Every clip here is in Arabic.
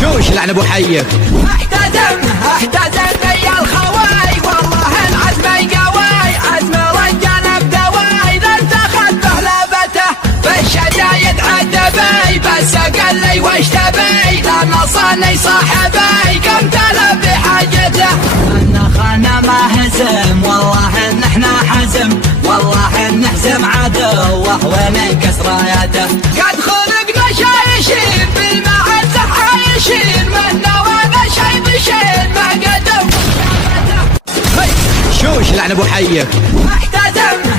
شوش لعن ابو حيك. احتزم بي الخواي والله العزم يقواي، عزم رجال بدواي اذا انتخذ بهلبته بالشدايد عدبي، بس قال لي وش تبي لا نصاني صاحبي كم تلب بحاجته. ان خانا ما هزم والله ان احنا حزم، والله ان نهزم عدوه وننكس راياته. قد خلقنا شايشين بالمعزه عايشين، من نوانا شي بشين ما قدم شوش لعن ابو حيك.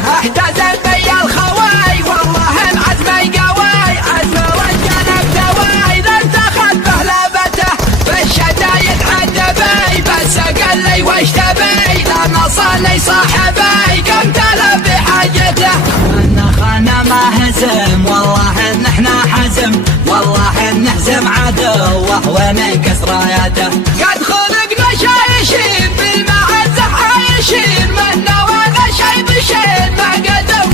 احتزم بي الخواي والله العزم يقواي، عزم رجال بدواي اذا انتخذ بهلبته بالشدايد عدبي، بس قال لي وش تبي لا نصاني صاحبي كم تلب بحاجته. ان خانا ما هزم والله ان احنا حزم، والله ان نهزم عدوه وننكس راياته. قد خلقنا شايشين بالمعزه عايشين، من نوانا شي بشين ما قدم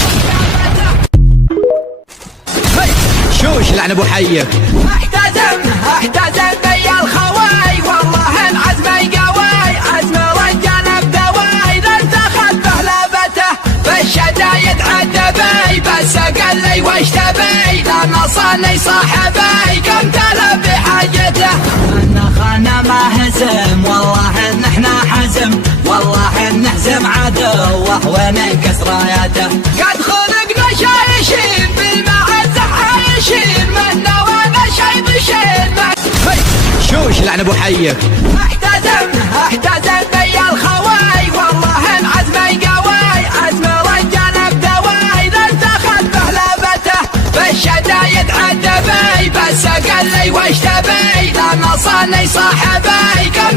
شوش لعن ابو حيك. احتزم بي الخواي والله العزم يقواي، عزم رجال بدواي اذا انتخذ بهلبته بالشدايد عدبي، بس قال لي وش تبي لا نصاني صاحبي كم تلب بحاجته. ان خانا ما هزم والله ان احنا حزم، والله نهزم عدوه وننكس راياته. قد خلقنا شايشين بالمعزه عايشين، من نوانا شي بشين ما قدم شوش لعن ابو حيك. احتزم بي الخواي والله العزم يقواي، عزم رجال بدواي اذا انتخذ بهلبته بالشدايد عدبي، بس قال لي وش تبي لا نصاني صاحبي كم تلب بحاجته. ان خانا ما هزم والله ان احنا حزم، والله نهزم عدوه وننكس راياته. قد خلقنا شايشين بالمعزه عايشين، من نوانا شي بشين ما شوش لعن ابو حيك. احتزم بي الخواي والله العزم يقواي، عزم رجال بدواي اذا انتخذ بهلبته بالشدايد عدبي، بس قال لي وش تبي لا نصاني صاحبي كم